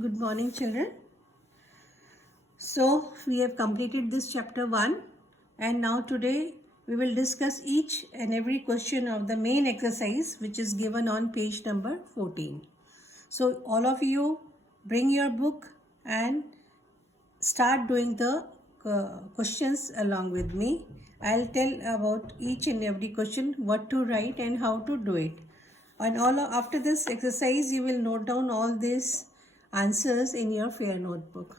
Good morning, children. So we have completed this chapter 1, and now today we will discuss each and every question of the main exercise which is given on page number 14. So all of you bring your book and start doing the questions along with me. I'll tell about each and every question, what to write and how to do it. And after this exercise, you will note down all these answers in your fair notebook.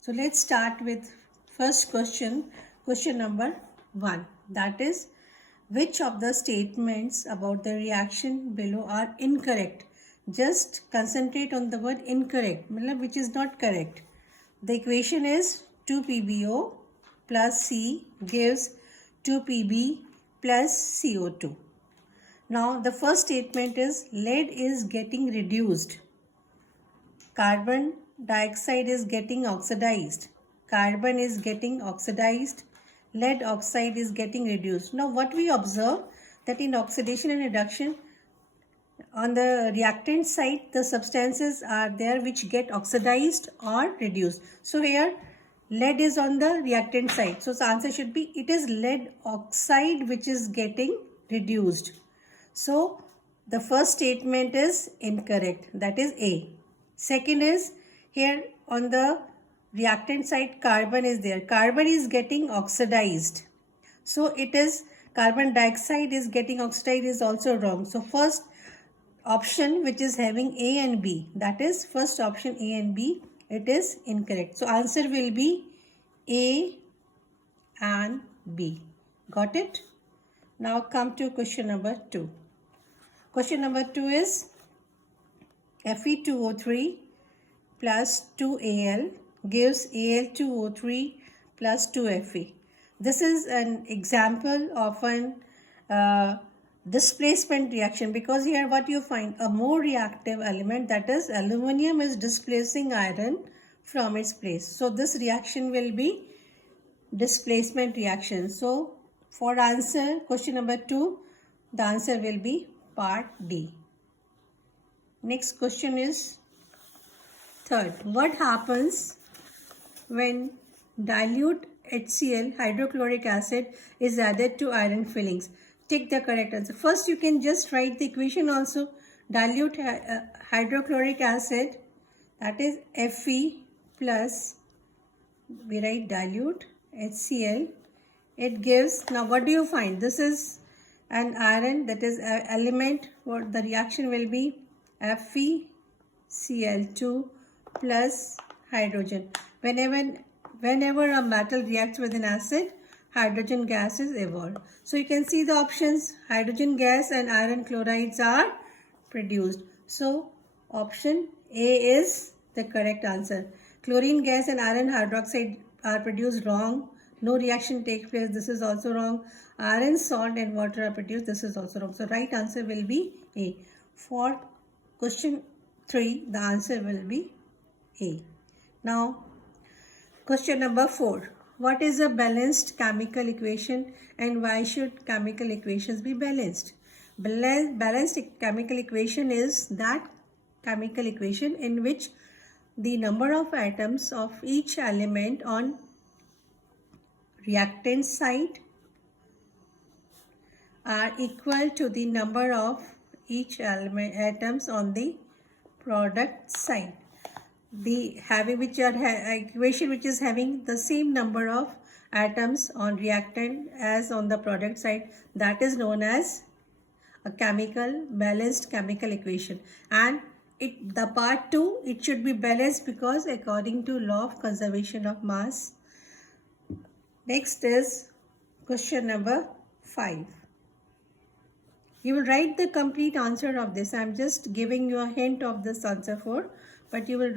So let's start with first question number 1. That is, which of the statements about the reaction below are incorrect? Just concentrate on the word incorrect, which is not correct. The equation is 2PbO plus C gives 2Pb plus CO2. Now the first statement is lead is getting reduced. Carbon dioxide is getting oxidized. Carbon is getting oxidized. Lead oxide is getting reduced. Now what we observe that in oxidation and reduction, on the reactant side, the substances are there which get oxidized or reduced. So here lead is on the reactant side. So the answer should be it is lead oxide which is getting reduced. So the first statement is incorrect. That is A. Second is here on the reactant side carbon is there. Carbon is getting oxidized. So it is carbon dioxide is getting oxidized is also wrong. So first option which is having A and B, that is first option A and B, it is incorrect. So answer will be A and B. Got it? Now come to question number 2. Question number 2 is Fe2O3 plus 2Al gives Al2O3 plus 2Fe. This is an example of an displacement reaction, because here what you find, a more reactive element, that is aluminum is displacing iron from its place. So this reaction will be displacement reaction. So for answer question number 2, the answer will be part D. Next question is third. What happens when dilute HCl, hydrochloric acid, is added to iron fillings? Take the correct answer. First, you can just write the equation also. Dilute hydrochloric acid, that is Fe plus, we write dilute HCl. It gives, now what do you find? This is an iron, that is element. What the reaction will be? FeCl2 plus hydrogen. Whenever a metal reacts with an acid, hydrogen gas is evolved. So you can see the options. Hydrogen gas and iron chlorides are produced. So option A is the correct answer. Chlorine gas and iron hydroxide are produced. Wrong. No reaction takes place. This is also wrong. Iron, salt and water are produced. This is also wrong. So right answer will be A. For question 3, the answer will be A. Now question number 4. What is a balanced chemical equation and why should chemical equations be balanced? Balanced chemical equation is that chemical equation in which the number of atoms of each element on reactant side are equal to the number of each atoms on the product side. The equation which is having the same number of atoms on reactant as on the product side, that is known as a balanced chemical equation. And the part 2, it should be balanced because according to law of conservation of mass. Next is question number 5. You will write the complete answer of this. I am just giving you a hint of this answer but you will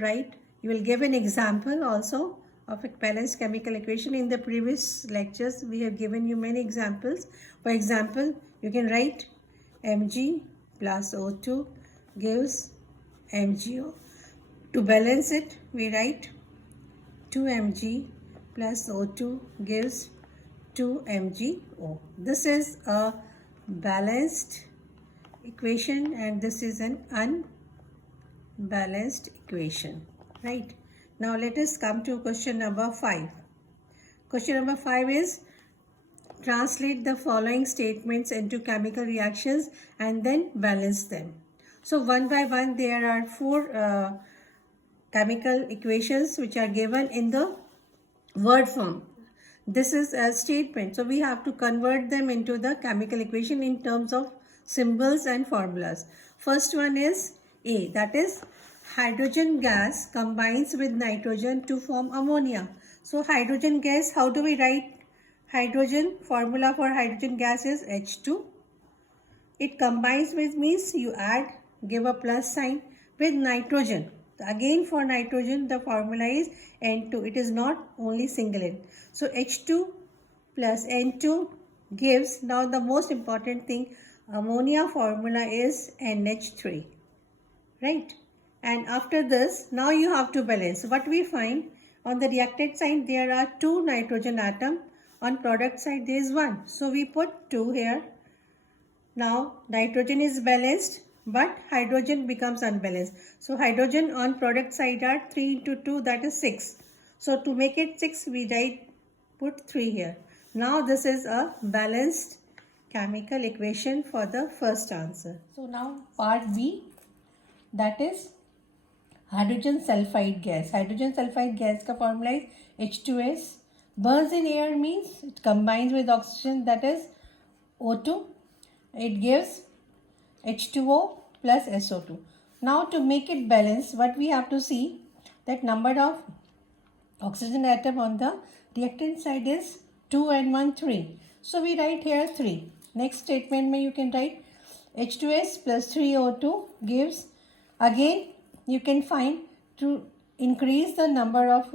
give an example also of a balanced chemical equation. In the previous lectures, we have given you many examples. For example, you can write Mg plus O2 gives MgO. To balance it, we write 2Mg plus O2 gives 2MgO. This is a balanced equation and this is an unbalanced equation. right? Now let us come to question number 5. Question number 5 is translate the following statements into chemical reactions and then balance them. So one by one there are 4 chemical equations which are given in the word form. This is a statement, so we have to convert them into the chemical equation in terms of symbols and formulas. First one is A, that is hydrogen gas combines with nitrogen to form ammonia. So hydrogen gas, how do we write hydrogen? Formula for hydrogen gas is H2. It combines with means you add, give a plus sign with nitrogen. Again for nitrogen the formula is N2. It is not only single N. So H2 plus N2 gives, now the most important thing, ammonia formula is NH3. Right? And after this, now you have to balance. What we find, on the reactant side there are 2 nitrogen atoms. On product side there is 1. So we put 2 here. Now nitrogen is balanced but hydrogen becomes unbalanced. So hydrogen on product side are 3 into 2, that is 6. So to make it 6 we put 3 here. Now this is a balanced chemical equation for the first answer. So now part B, that is hydrogen sulfide gas. Hydrogen sulfide gas ka formula is H2S. Burns in air means it combines with oxygen, that is O2. It gives H2O plus SO2. Now to make it balance, what we have to see, that number of oxygen atom on the reactant side is 2 and 1, 3. So we write here 3. Next statement you can write H2S plus 3O2 gives, again you can find to increase the number of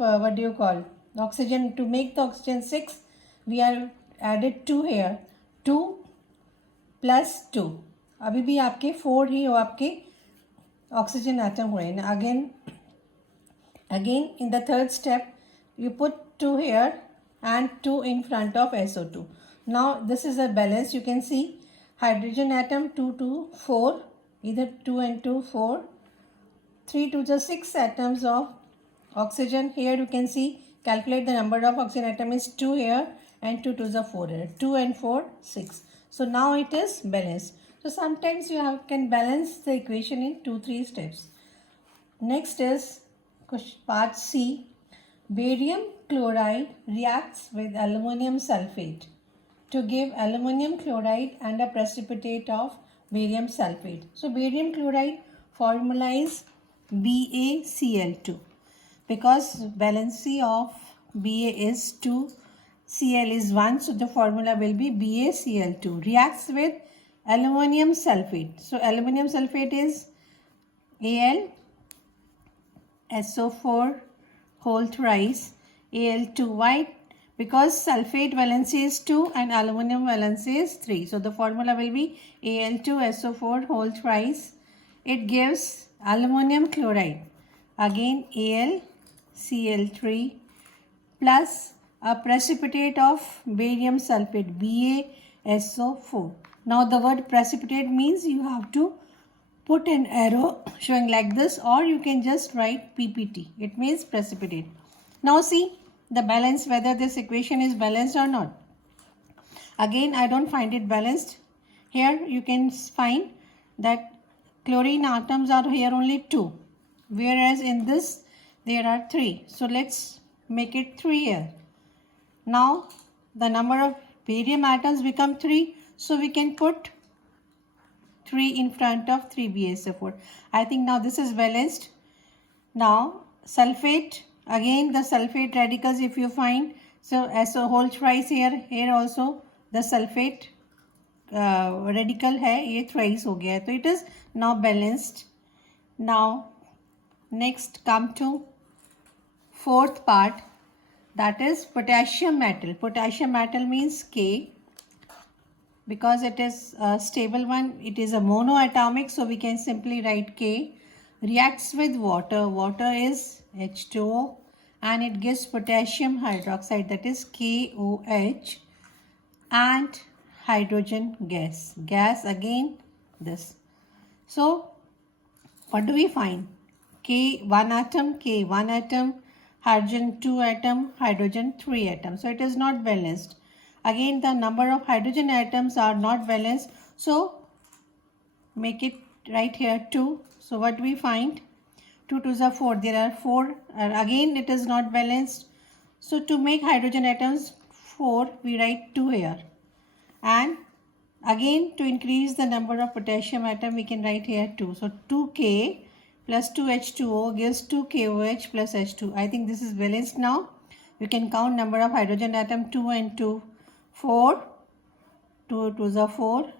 oxygen, to make the oxygen 6 we are added 2 here, 2 plus 2. अभी भी आपके 4 ही हो आपके oxygen atom हुए ना. Again in the third step you put 2 here and 2 in front of SO2. Now this is a balance. You can see hydrogen atom 2 to 4, either 2 and 2 4, 3 to the 6 atoms of oxygen. Here you can see, calculate the number of oxygen atom is 2 here and 2 to the 4 here, 2 and 4 6. So now it is balanced. So sometimes you can balance the equation in 2-3 steps. Next is part C. Barium chloride reacts with aluminum sulfate to give aluminum chloride and a precipitate of barium sulfate. So barium chloride formula is BaCl2. Because valency of Ba is 2, Cl is 1, so the formula will be BaCl2. Reacts with aluminum sulfate. So aluminum sulfate is AlSO4 whole thrice Al2. Why? Because sulfate valency is 2 and aluminum valency is 3. So the formula will be Al2SO4 whole thrice. It gives aluminum chloride. Again AlCl3 plus a precipitate of barium sulfate BaSO4. Now the word precipitate means you have to put an arrow showing like this, or you can just write PPT. It means precipitate. Now see the balance, whether this equation is balanced or not. Again I don't find it balanced. Here you can find that chlorine atoms are here only 2, whereas in this there are 3. So let's make it 3 here. Now the number of barium atoms become 3, so we can put 3 in front of 3BaSO4. I think now this is balanced. Now sulfate, again the sulfate radicals if you find, so SO whole thrice here also the sulfate radical है, ये thrice हो गया है, तो it is now balanced. Now next come to fourth part, that is potassium metal. Potassium metal means K. Because it is a stable one, it is a monoatomic, so we can simply write K. Reacts with water. Water is H2O and it gives potassium hydroxide, that is KOH, and hydrogen gas. Gas again this. So what do we find? K 1 atom, K 1 atom, hydrogen 2 atom, hydrogen 3 atom. So it is not balanced. Again, the number of hydrogen atoms are not balanced. So make it right here 2. So what we find? 2 to the 4. There are 4. And again, it is not balanced. So to make hydrogen atoms 4, we write 2 here. And again, to increase the number of potassium atom, we can write here 2. So 2K plus 2H2O gives 2KOH plus H2. I think this is balanced now. You can count number of hydrogen atom 2 and 2. 4. 2 to the 4.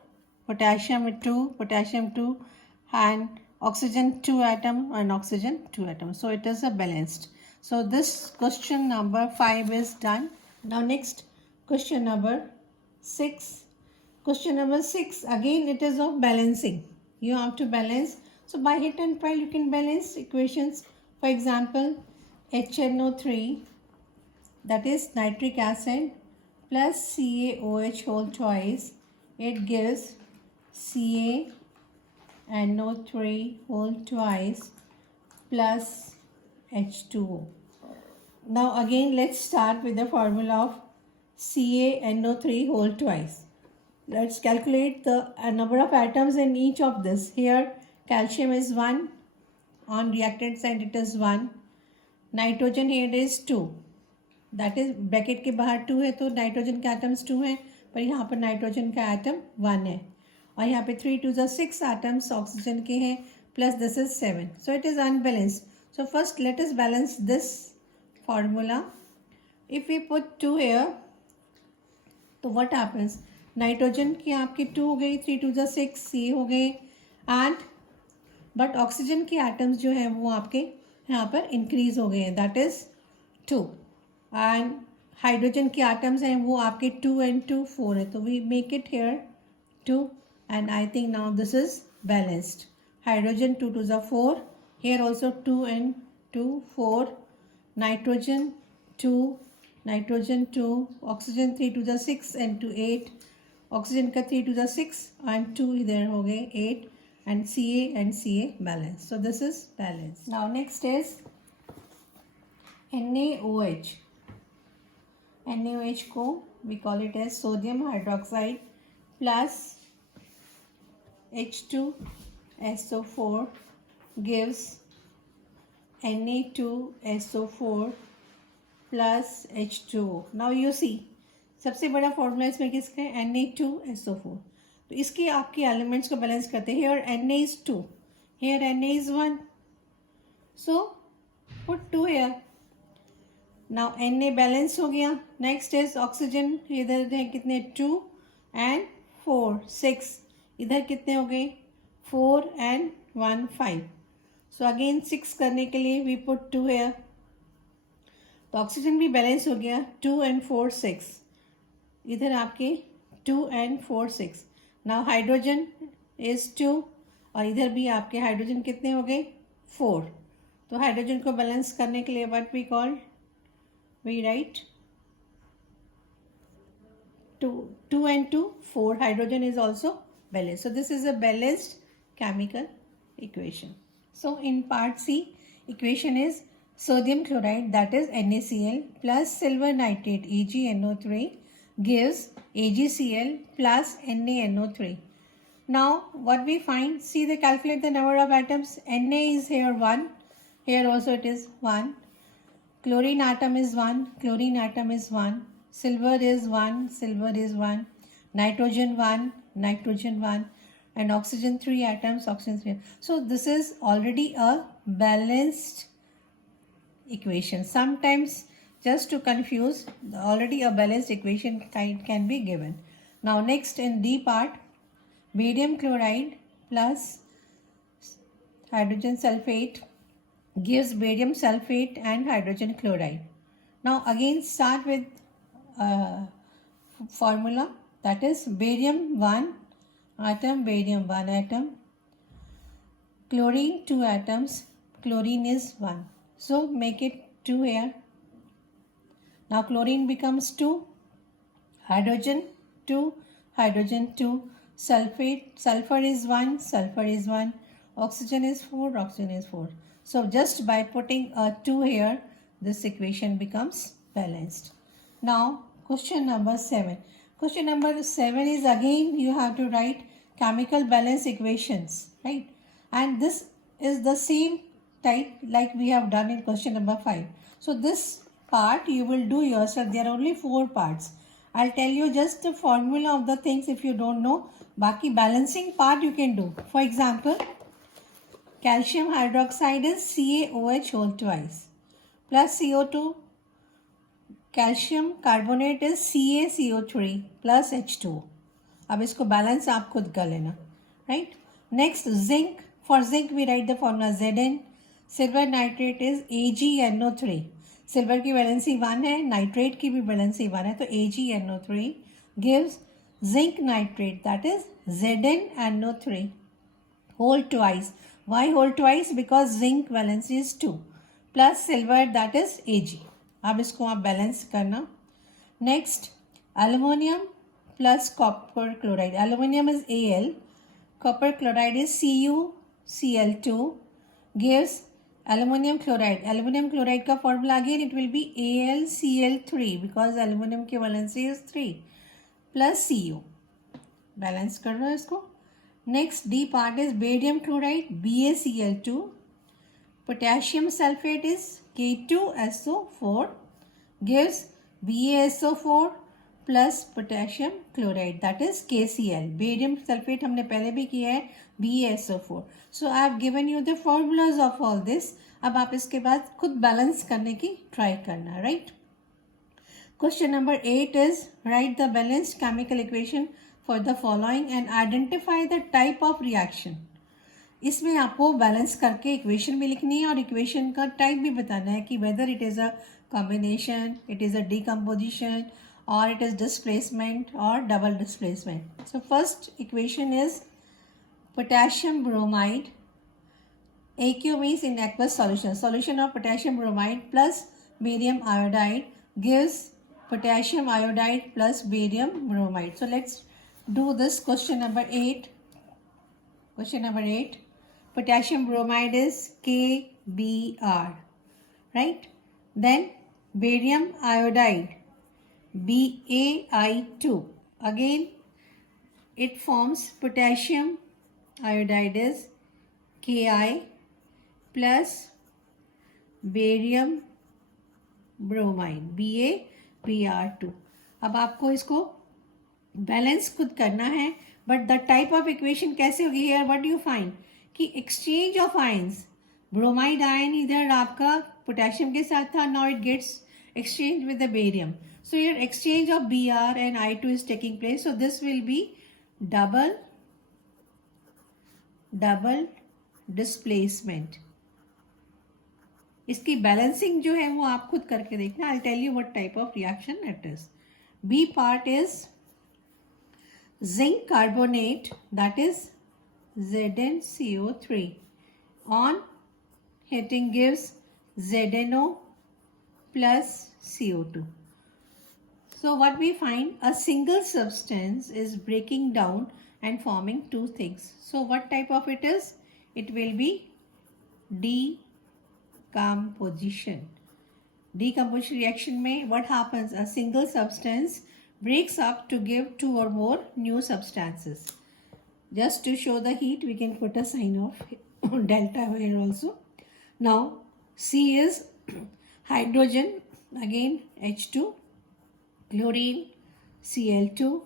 Potassium 2, and oxygen 2 atom and oxygen 2 atom. So it is a balanced. So this question number 5 is done. Now next question number 6. Question number 6, again it is of balancing. You have to balance. So by hit and pile you can balance equations. For example, HNO3, that is nitric acid, plus CaOH whole twice, it gives CaNO3 whole twice plus H2O. Now again let's start with the formula of CaNO3 whole twice. Let's calculate the number of atoms in each of this. Here calcium is 1, on reactant side it is 1, nitrogen here is 2, that is bracket के बाहर 2 है तो nitrogen के atoms 2 हैं, पर यहाँ पर nitrogen का एटम 1 है, और यहाँ पे 3 to the 6 एटम्स ऑक्सीजन के हैं, plus this is 7. So it is unbalanced. So first let us balance this formula. If we put 2 here, तो व्हाट हैपेंस? नाइट्रोजन की आपकी 2 हो गई, 3 to the 6 ये हो गए, एंड बट ऑक्सीजन के एटम्स जो हैं वो आपके यहाँ पर इंक्रीज हो गए हैं, दैट इज 2. एंड हाइड्रोजन के एटम्स हैं वो आपके 2 and 2 4 है, तो we make it here 2, and I think now this is balanced. Hydrogen 2 to the 4, here also 2 and 2 4, nitrogen 2, oxygen 3 to the 6 and 2 8, oxygen का 3 to the 6 and 2 इधर हो गए 8, and Ca balance. So this is balance. Now next is NaOH. NaOH को we call it as sodium hydroxide plus H2SO4 gives Na2SO4 plus H2O. Now you see, सबसे बड़ा formula इसमें किसका है? Na2SO4. तो इसके आपके एलिमेंट्स को बैलेंस करते हैं. Here Na is 2, here Na is 1, so put 2 here. Now Na balance हो गया. नेक्स्ट इज ऑक्सीजन, इधर है कितने 2 and 4 6, इधर कितने हो गए 4 and 1 5. सो अगेन 6 करने के लिए वी पुट 2 here. तो ऑक्सीजन भी बैलेंस हो गया. 2 and 4 6, इधर आपके 2 and 4 6. नाउ हाइड्रोजन इज 2, और इधर भी आपके हाइड्रोजन कितने हो गए 4. तो हाइड्रोजन को बैलेंस करने के लिए what we call, we write 2 and 2 4. Hydrogen is also balance. So this is a balanced chemical equation. So in part C, equation is sodium chloride, that is NaCl, plus silver nitrate AgNO3 gives AgCl plus NaNO3. Now what we find, see, they calculate the number of atoms. Na is here 1, here also it is 1, chlorine atom is 1, chlorine atom is 1, silver is 1, silver is 1, nitrogen 1, nitrogen 1, and oxygen 3 atoms, oxygen 3. So this is already a balanced equation. Sometimes just to confuse, already a balanced equation can be given. Now next in D part, barium chloride plus hydrogen sulfate gives barium sulfate and hydrogen chloride. Now again start with formula, that is barium 1 atom, barium 1 atom, chlorine 2 atoms, chlorine is 1. So make it 2 here. Now chlorine becomes 2, hydrogen 2, hydrogen 2, sulfate, sulfur is 1, sulfur is 1, oxygen is 4, oxygen is 4. So just by putting a 2 here, this equation becomes balanced. Now question number 7. Question number 7 is again you have to write chemical balance equations, right? And this is the same type like we have done in question number 5. So this part you will do yourself. There are only 4 parts. I'll tell you just the formula of the things if you don't know. Baki balancing part you can do. For example, calcium hydroxide is CaOH whole twice plus CO2. Calcium carbonate is CaCO3 plus H2. अब इसको balance आप खुद कर लेना, right. Next zinc. For zinc we write the formula Zn. Silver nitrate is AgNO3. Silver की valency 1 है, nitrate की भी वैलेंसी 1 है, तो AgNO3 gives zinc nitrate that is ZnNO3 whole twice. Why whole twice? Because zinc valency is 2 plus silver that is Ag. अब इसको आप balance करना. Next aluminium plus copper chloride. Aluminium is Al, copper chloride is CuCl2 gives aluminium chloride. Aluminium chloride का formula again it will be AlCl3 because aluminium की valency is 3 plus Cu. Balance कर रहे हो इसको. Next D part is barium chloride BaCl2. Potassium sulphate is K2SO4 gives BaSO4 plus potassium chloride that is KCl. Barium sulfate हमने पहले भी किया है BaSO4. So I have given you the formulas of all this. अब आप इसके बाद खुद बैलेंस करने की ट्राई करना, right. Question number 8 is write the balanced chemical equation for the following and identify the type of reaction. इसमें आपको बैलेंस करके इक्वेशन भी लिखनी है और इक्वेशन का टाइप भी बताना है कि whether it is a combination, it is a decomposition और इट इज़ डिस्प्लेसमेंट और double displacement. So first equation is potassium bromide. AQ means in aqueous solution. Solution of potassium bromide plus barium iodide gives potassium iodide plus barium bromide. So let's do this question number 8. Question number 8. Potassium bromide is KBr, right? Then barium iodide BaI2. Again it forms potassium iodide is Ki plus barium bromide BaBr2. अब आपको इसको balance खुद करना है, but the type of equation कैसे होगी है. What you find कि exchange of ions. Bromide ion इधर आपका पोटेशियम के साथ था, now it gets exchange with the barium. So your exchange of Br and I2 is taking place. So this will be double displacement. इसकी balancing जो है वो आप खुद करके देखना. I tell you what type of reaction it is. B part is zinc carbonate that is ZnCO3 on heating gives ZnO plus CO2. So what we find, a single substance is breaking down and forming two things. So what type of it is? It will be decomposition. Decomposition reaction में what happens? A single substance breaks up to give two or more new substances. Just to show the heat, we can put a sign of delta here also. Now, C is hydrogen, again H2, chlorine, Cl2.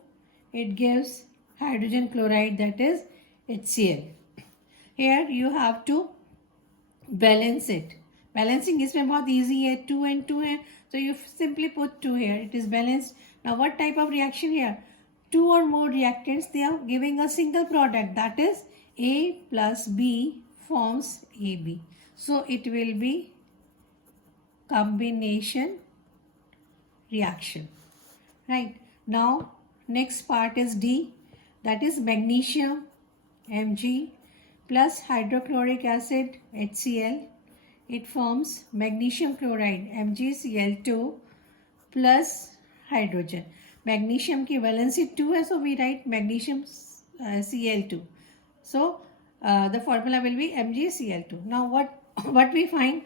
It gives hydrogen chloride that is HCl. Here you have to balance it. Balancing इसमें बहुत easy है, 2 and 2 है, so you simply put 2 here. It is balanced. Now what type of reaction here? 2 or more reactants, they are giving a single product that is A plus B forms AB. So it will be combination reaction. Right. Now next part is D, that is magnesium Mg plus hydrochloric acid HCl. It forms magnesium chloride MgCl2 plus hydrogen. Magnesium की valency 2 है, so we write magnesium Cl2. So the formula will be MgCl2. Now what what we find?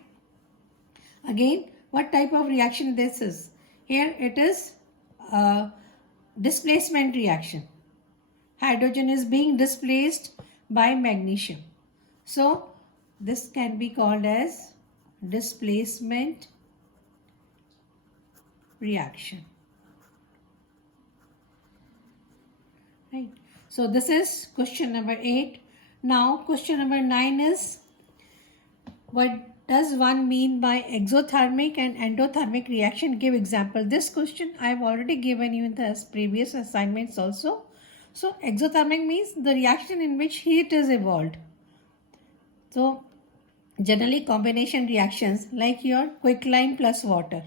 Again, what type of reaction this is? Here it is a displacement reaction. Hydrogen is being displaced by magnesium. So this can be called as displacement reaction. Right. So this is question number 8. Now question number 9 is, what does one mean by exothermic and endothermic reaction? Give example. This question I have already given you in the previous assignments also. So exothermic means the reaction in which heat is evolved. So generally combination reactions like your quicklime plus water.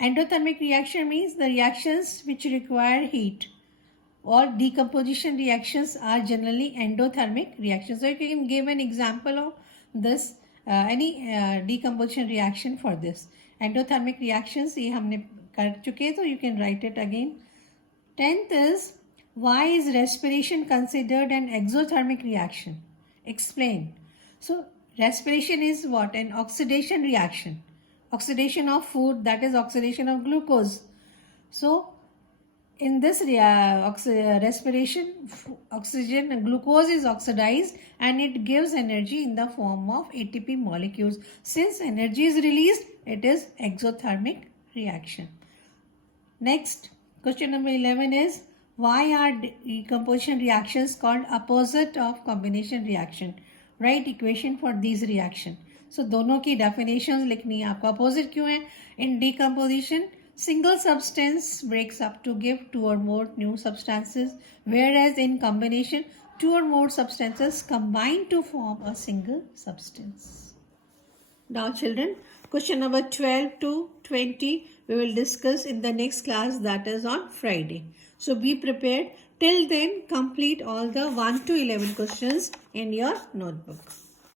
Endothermic reaction means the reactions which require heat. All decomposition reactions are generally endothermic reactions. So you can give an example of this, any decomposition reaction for this. Endothermic reactions ये हमने कर चुके, so you can write it again. 10th is, why is respiration considered an exothermic reaction? Explain. So respiration is what? An oxidation reaction. Oxidation of food, that is oxidation of glucose. So in this respiration, oxygen, glucose is oxidized and it gives energy in the form of ATP molecules. Since energy is released, it is exothermic reaction. Next, question number 11 is, why are decomposition reactions called opposite of combination reaction? Write equation for these reaction. So दोनों की definitions लिखनी है आपको. Opposite क्यों है? In decomposition, single substance breaks up to give 2 or more new substances, whereas in combination, 2 or more substances combine to form a single substance. Now children, question number 12 to 20 we will discuss in the next class, that is on Friday. So be prepared. Till then, complete all the 1 to 11 questions in your notebook.